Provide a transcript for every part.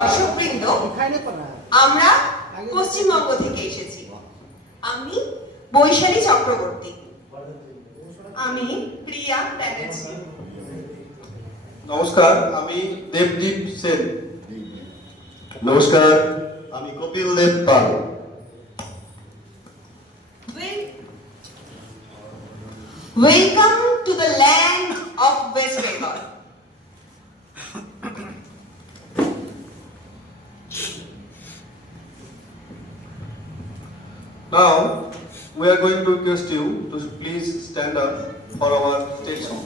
দর্শকবৃন্দ, আমরা পশ্চিমবঙ্গ থেকে এসেছি। আমি বৈশালী চক্রবর্তী। আমি প্রিয়া ব্যানার্জি। নমস্কার, আমি দেবদীপ সেন। নমস্কার, আমি কপিল দেব পাল। Welcome to the land of West Bengal. Now, we are going to request you to please stand up for our state song.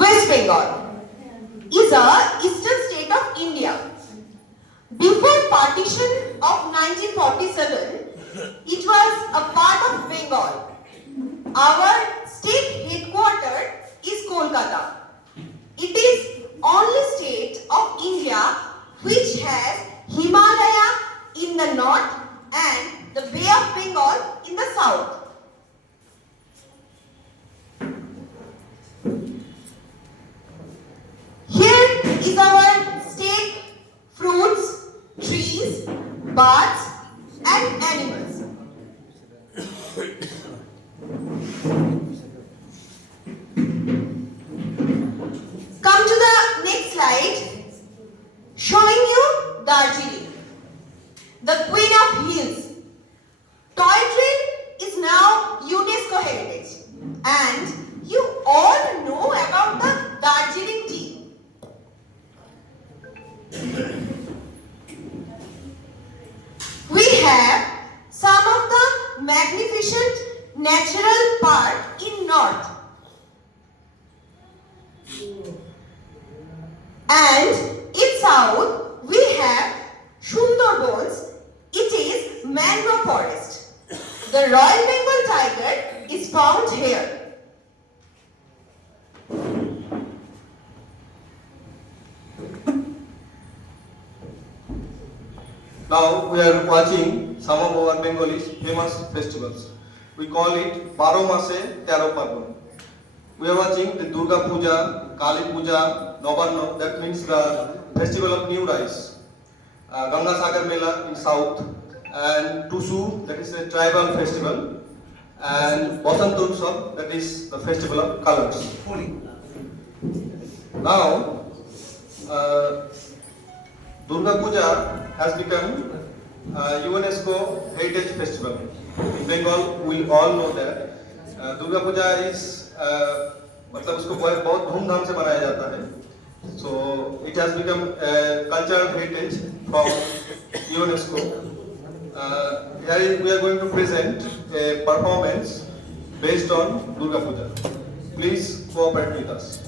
West Bengal is a eastern state of India. Before partition of 1947, it was a part of Bengal. Our state headquarters is Kolkata. It is only state of India which has Himalaya in the north and the Bay of Bengal in the south. Here is our state fruits, trees, birds and animals. Come to the next slide, showing you Darjeeling, the Queen of Hills. Toy train is now UNESCO heritage, and you all know about the And in south, we have Sundarbans. It is mangrove forest. The Royal Bengal tiger is found here. Now we are watching some of our Bengalis famous festivals. We call it Baro Mase Tero Parbon. We are watching the Durga Puja, Kali Puja, Navarno, that means the festival of new rice. Ganga Sagar Mela in south, and Tusu, that is a tribal festival, and Basant Utsav, that is the festival of colors. Now, Durga Puja has become a UNESCO Heritage Festival. In Bengal, we all know that Durga Puja is मतलब उसको बहुत धूमधाम से मनाया जाता है. So it has become a cultural heritage from UNESCO. Here we are going to present a performance based on Durga Puja. Please cooperate with us.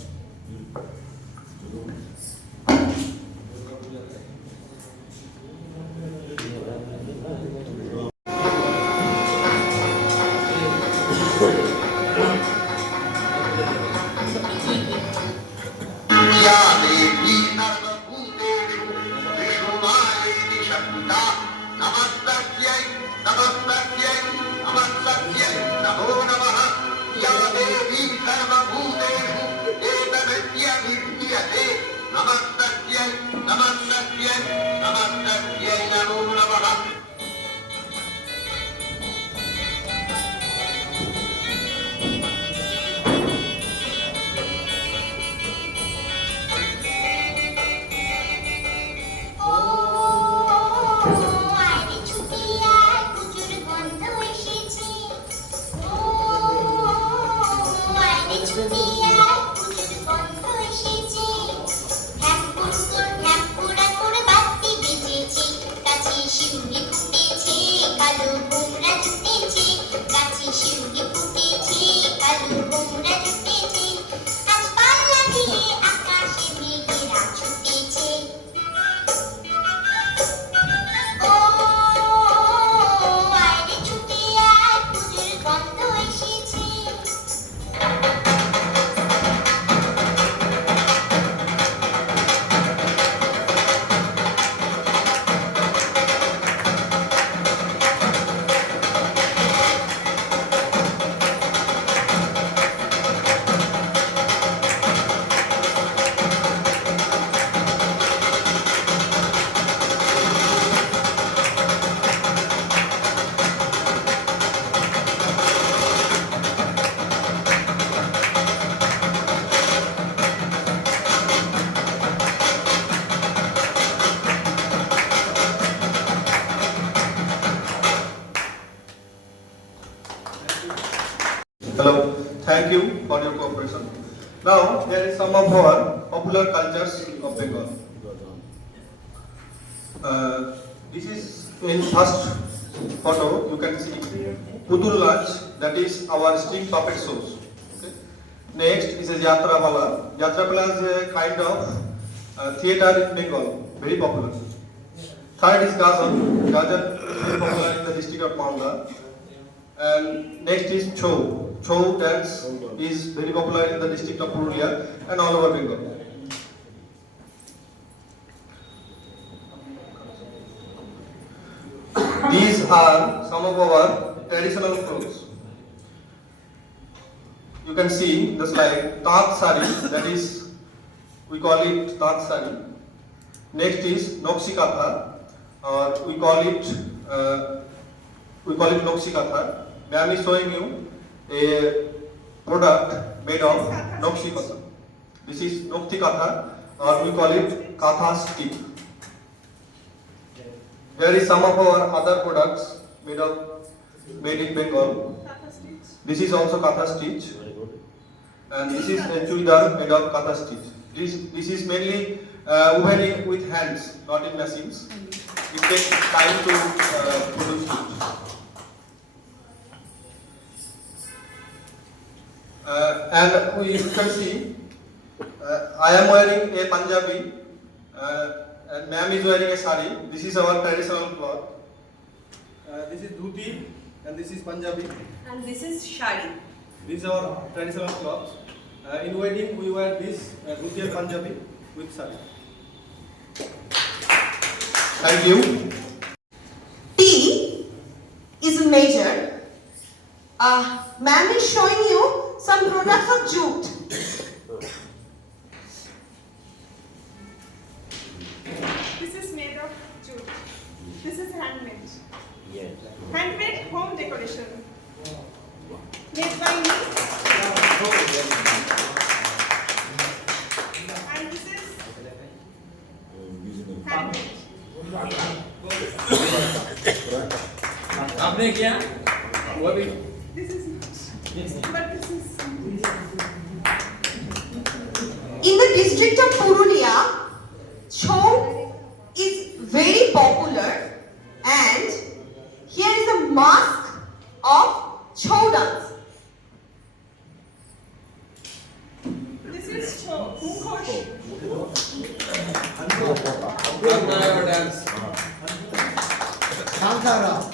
Hello, thank you for your cooperation. Now, there is some of our popular cultures of Bengal. This is in first photo, you can see Pudul Lach, that is our string puppet shows. Okay. Next is a Yatra Pala. Yatra Pala is a kind of theatre in Bengal, very popular. Third is Gajan. Gajan is very popular in the district of Malda. And next is Chou. Chou dance is very popular in the district of Purulia and all over Bengal. These are some of our traditional clothes. You can see the slide, Tat Sari, that is, we call it Tat Sari. Next is Noksi Katha, or we call it Noksi Katha. I am showing you a product made of Noksi Katha. This is Nokti Katha, or we call it Katha stick. Here is some of our other products made in Bengal. This is also Katha stitch, and this is a chudar made of Katha stitch. This is mainly woven with hands, not in machines. It takes time to produce it. And you can see I am wearing a Punjabi and ma'am is wearing a sari. This is our traditional cloth. This is dhuti and this is Punjabi. And this is shari. These are our traditional clothes. In wedding we wear this dhuti and Punjabi with sari. Thank you. T is major. Ma'am is showing you some products of jute. This is made of jute. This is handmade. Handmade home decoration. Made by me. And this is handmade. आपने क्या वो भी This is not. But this is. In the district of Purulia, Chhau is very popular, and here is a mask of Chhau dance. This is Chhau. Mukhosh. आपका dance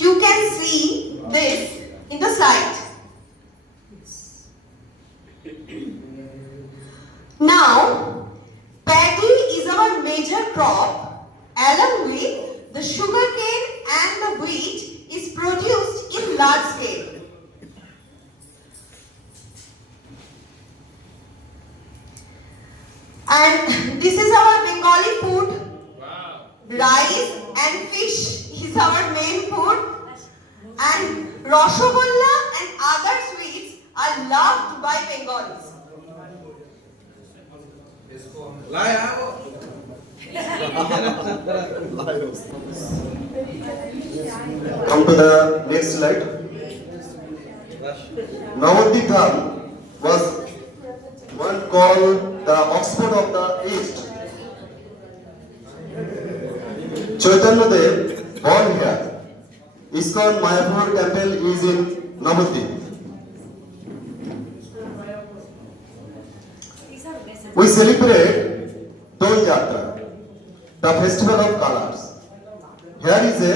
You can see this in the slide. Now, paddy is our major crop. Along with the sugarcane and the wheat is produced in large scale. And this is our Bengali food. Rice and fish is our main food. And Rasgulla and other sweets are loved by Bengalis. लाया Come to the next slide. Navadvip was one called the Oxford of the East. Chaitanya Dev born here. ISKCON Mayapur temple is in Navadvip. We celebrate Dol Jatra, the festival of colors. Here is a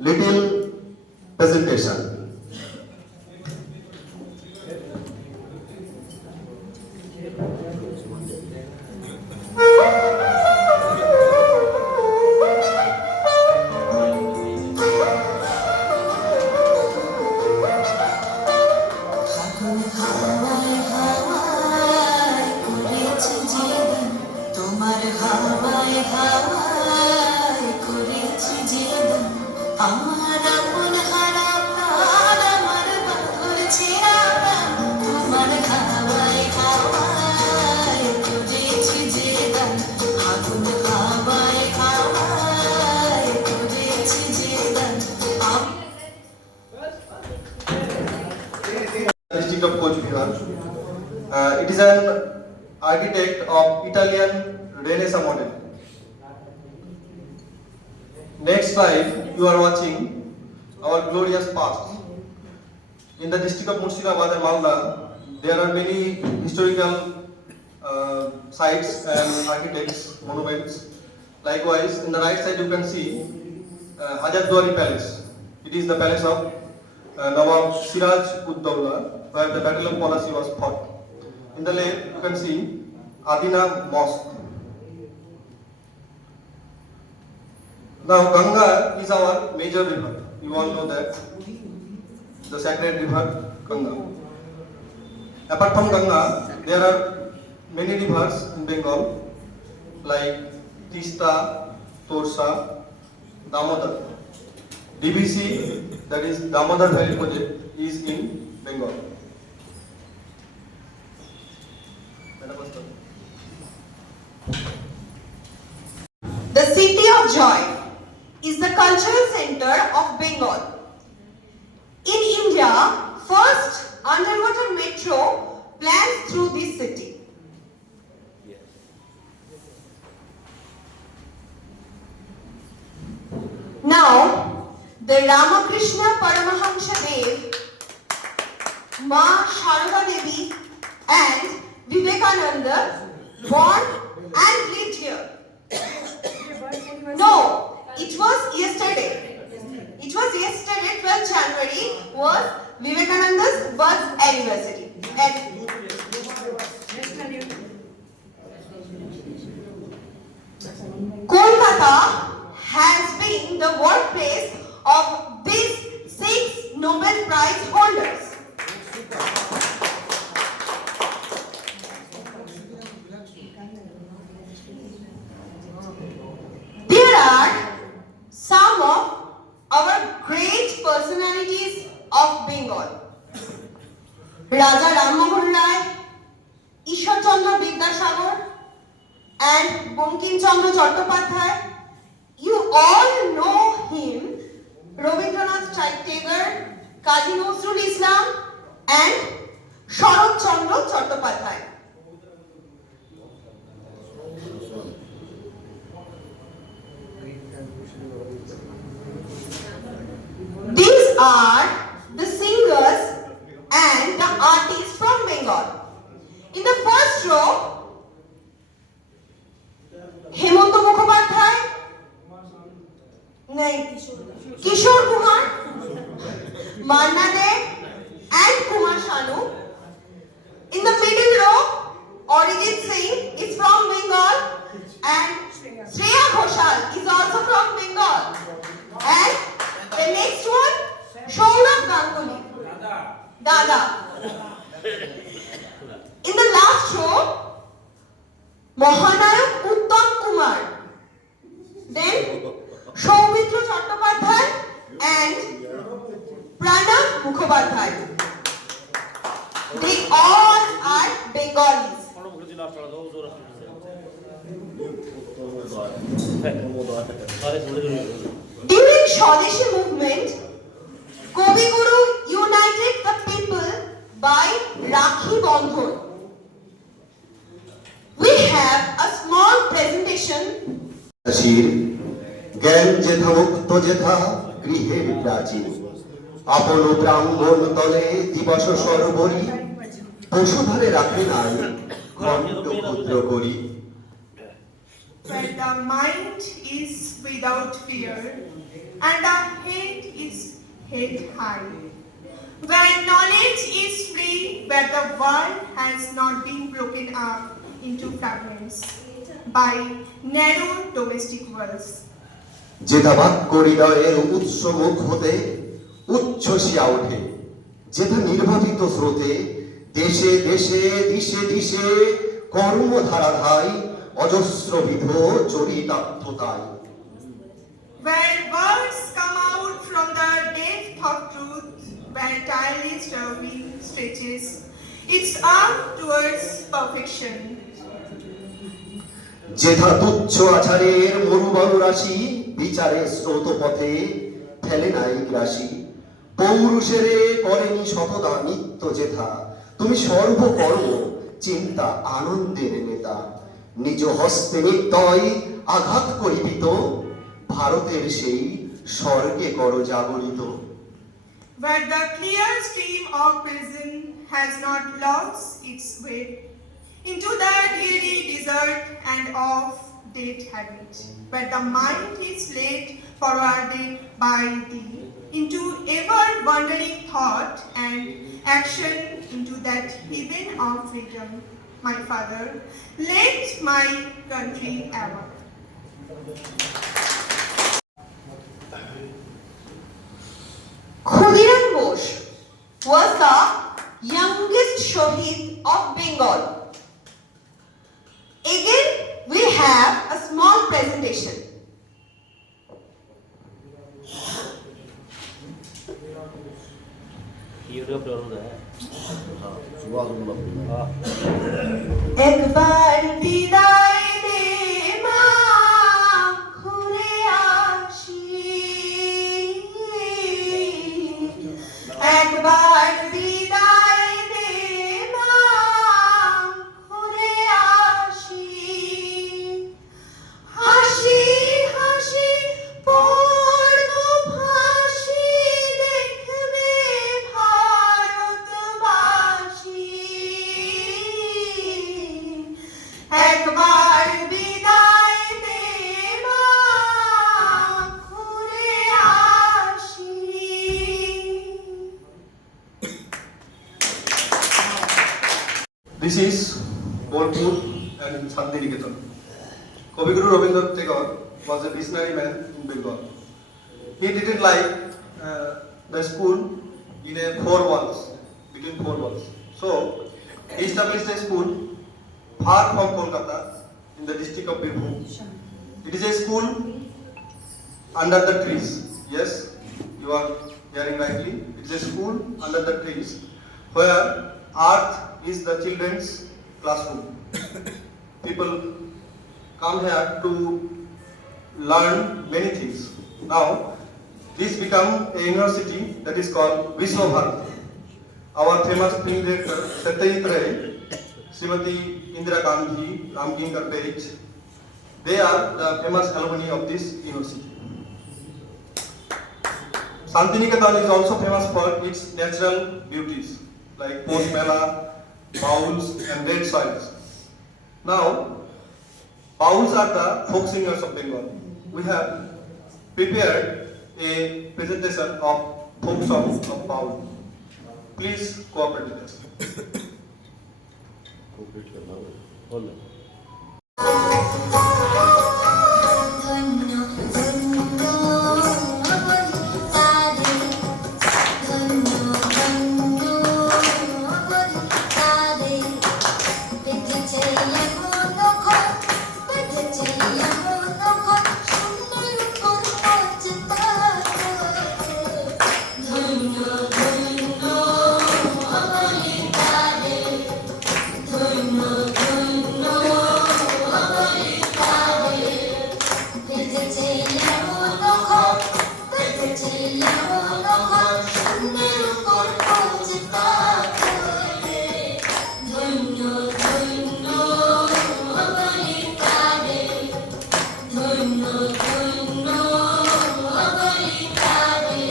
little presentation. তোমার হাওয়ায় হাওয়ায় করেছি যেদিন আমার আপন হারা প্রাণ আমার বাঁধর ছেঁড়া প্রাণ তোমার হাওয়ায় হাওয়ায় করেছি যেদিন আগুন হাওয়ায় হাওয়ায় করেছি যেদিন District of Coach Bihar. It is an architect of Italian Renaissance model. Next slide, you are watching our glorious past. In the district of Murshidabad and Malda, there are many historical sites and architects, monuments. Likewise, in the right side you can see Hajardwari Palace. It is the palace of Nawab Siraj ud Dawla, where the Battle of Plassey was fought. In the left, you can see Adina Mosque. Now, Ganga is our major river. You all know that. The sacred river, Ganga. Apart from Ganga, there are many rivers in Bengal, like Tista, Torsa, Damodar. DVC, that is Damodar Valley project, is in Bengal. The city of joy is the cultural center of Bengal. In India, first underwater metro plans through this city. Now, the Ramakrishna Paramahamsa Dev, Ma Sharada Devi and Vivekananda born and lived here? No, it was yesterday. It was yesterday, 12th January was Vivekananda's birth anniversary. And Kolkata has been the birthplace of these 6 Nobel Prize holders. There are some of our great personalities of Bengal. Raja Rammohon Rai, Ishwar Chandra Vidyasagar, and Bankim Chandra Chattopadhyay. You all know him, Rabindranath Tagore, Kazi Nazrul Islam, and Sharat Chandra Chattopadhyay. These are the singers and the artists from Bengal. In the first row, Hemanto Mukhopadhyay, Kishore Kumar, Manna De, and Kumar Sanu. In the middle row, Arijit Singh is from Bengal, and Shreya Ghoshal is also from Bengal. And the next one, Saurabh Ganguly, Dada. In the last row, Mahanayak Uttam Kumar, then Soumitra Chattopadhyay and Pranab Mukhopadhyay. They all are Bengalis. During Swadeshi movement, Kavi Guru united the people by Rakhi Bandhon. We have a small presentation. শির জ্ঞান যেথা মুক্ত যেথা গৃহের প্রাচীন আপন ব্রাহ্মণ তলে দিবস সর্বরি পশুধারে রাখে নাই খণ্ড ক্ষুদ্র করি Where the mind is without fear and the head is held high. Where knowledge is free, where the world has not been broken up into fragments by narrow domestic worlds. যেথা বাক্য হৃদয়ের উৎস মুখ হতে উচ্ছ্বসিয়া ওঠে যেথা নির্বাপিত স্রোতে দেশে দেশে দিশে দিশে কর্মধারা ধাই অজস্রবিধ চরিতার্থতাই Where words come out from the depth of truth, where tireless striving stretches its arm towards perfection. যেথা তুচ্ছ আচারের মরুবর রাশি বিচারে স্রোত পথে ফেলে নাই গ্রাসী পৌরুষেরে করেনি শতদা নিত্য যেথা তুমি সর্বকর্ম চিন্তা আনন্দের নেতা নিজ হস্তে নিত্যই আঘাত করিবিত ভারতের সেই স্বর্গে কর জাগরিত Where the clear stream of prison has not lost its way into the dreary desert and of dead habit, where the mind is led forwarded by thee into ever-wandering thought and action into that heaven of freedom. My Father, let my country ever. Khudiram Bose was the youngest Shahid of Bengal. Again, we have a small presentation. একবার বিদায় দে মা ঘুরে আসি একবার বিদায় দে মা ঘুরে আসি হাসি হাসি পড়ব ভাষা This is Bolpur and Shantiniketan. Kaviguru Rabindranath Tagore was a visionary man in Bengal. He didn't like the school in a between four walls. So he established a school far from Kolkata in the district of Birbhum. It is a school under the trees. Yes, you are hearing rightly. It is a school under the trees where earth is the children's classroom. People come here to learn many things. Now, this become a university that is called Vishwa Bharati. Our famous film director, Satyajit Ray, Srimati Indira Gandhi, Ramkinkar Page, they are the famous alumni of this university. Shantiniketan is also famous for its natural beauties like Posh Mela, bowls and red soils. Now, bowls are the folk singers of Bengal. We have prepared a presentation of folk songs of baul. Please cooperate with us. ধন্য ধন্য বলিতারে ধন্য ধন্য বলিতারে বেঁধেছে এমন ঘর বেঁধেছে এমন ঘর সুন্দর উপর পর্যতারে ধন্য ধন্য বলিতারে ধন্য ধন্য বলিতারে বেঁধেছে এমন ঘর বেঁধেছে এমন ঘর সুন্দর উপর পর্যতারে ধন্য ধন্য বলিতারে ধন্য ধন্য বলিতারে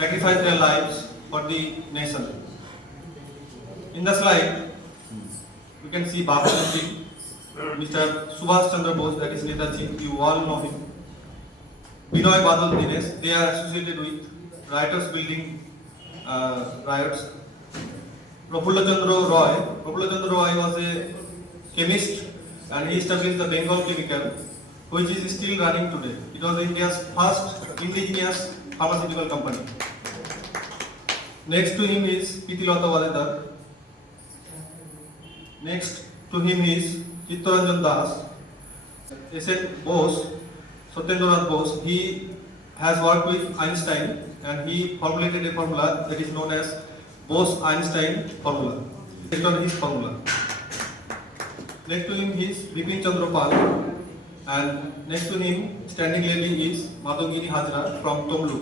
Sacrifice their lives for the nation. In the slide, we can see Baba Ji, Mr. Subhash Chandra Bose, that is Netaji, you all know him. Binoy Badal Dinesh, they are associated with rioters building riots. Prafulla Chandra Roy was a chemist and he established the Bengal Chemical, which is still running today. It was India's first indigenous pharmaceutical company. Next to him is Pitilata Waledar. Next to him is Chittaranjan Das. S.N. Bose, Satyendranath Bose, he has worked with Einstein and he formulated a formula that is known as Bose-Einstein formula, based on his formula. Next to him is Bipin Chandra Pal and next to him standing lady is Matangini Hajra from Tomlu.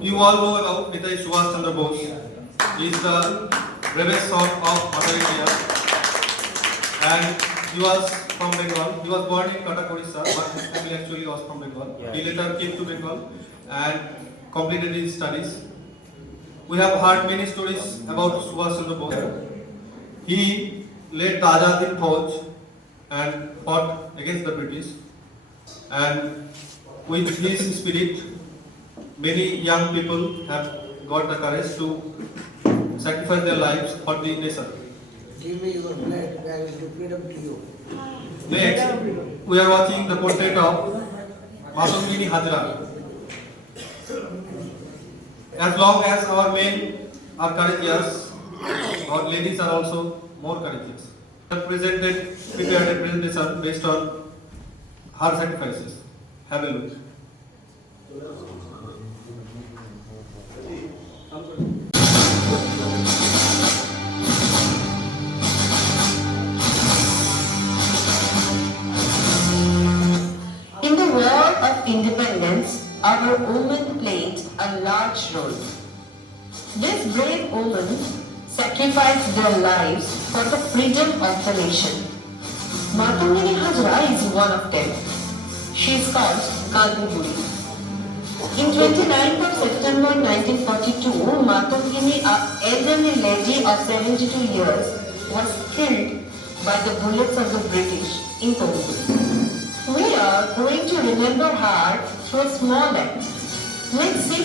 You all know about Netaji Subhash Chandra Bose. He is the bravest son of Mother India and he was from Bengal. He was born in Cuttack, Odisha, but his family actually was from Bengal. He later came to Bengal and completed his studies. We have heard many stories about Subhash Chandra Bose. He led the Azad Hind Fauj and fought against the British. And with his spirit, many young people have got the courage to sacrifice their lives for the nation. Give me your blood, I will give freedom to you. Next, we are watching the portrait of Matangini Hajra. As long as our men are courageous, our ladies are also more courageous. We have prepared a presentation based on her sacrifices. Have a look. In the war of independence, our women played a large role. These brave women sacrificed their lives for the freedom of the nation. Matangini Hajra is one of them. She is called Gandhi Buri. In 29th of September 1942, Matangini, an elderly lady of 72 years, was killed by the bullets of the British in Tombu. We are going to remember her through a small act. Let's see.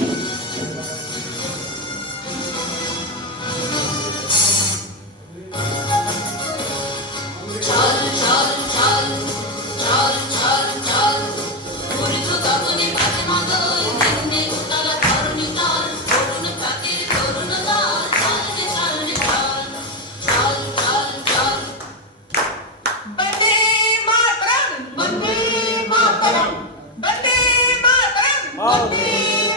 Vande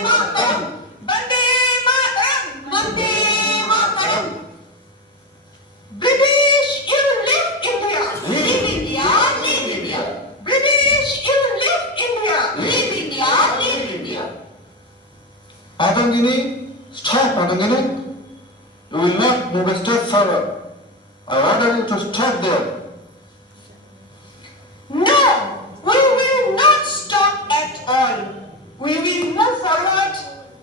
Mataram. Vande Mataram. Vande Mataram. British, you live India. Live India. Live India. British, you live India. Live India. Live India. Padangini, stop Padangini. You will not move a step forward. I order you to stop there. No, we will not stop at all. We will move forward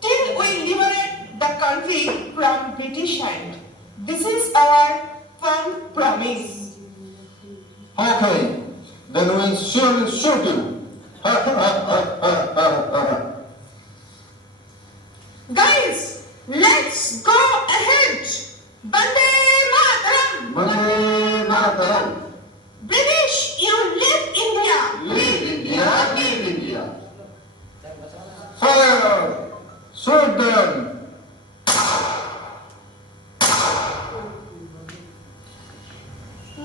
till we liberate the country from British hand. This is our firm promise. Okay, then we will surely shoot you. Guys, let's go ahead. Vande Mataram. Vande Mataram. British, you live India. Live India. Live India. Fire! Shoot them!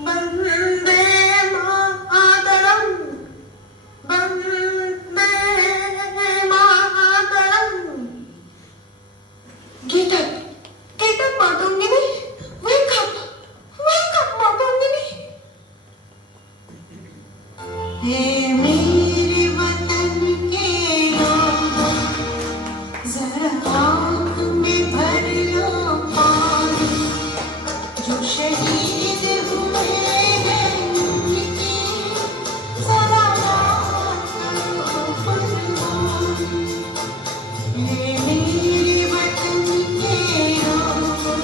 Vande Mataram. Vande Mataram. Get up, Matangini. Wake up, Matangini. हे मेरे वतन के लोगों, जरा आँख में भर लो पानी, जो शहीद हुए हैं उनकी, जरा याद करो कुर्बानी। हे मेरे वतन के लोगों,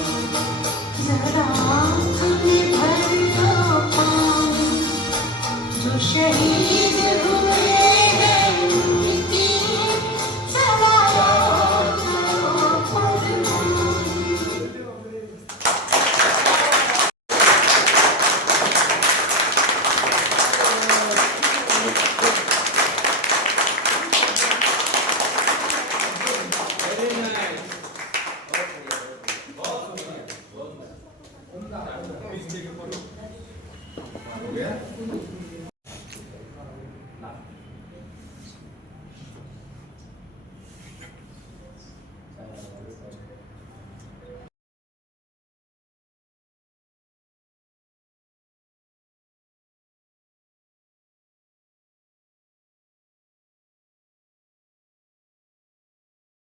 जरा आँख में भर लो पानी, जो शहीद हुए हैं उनकी,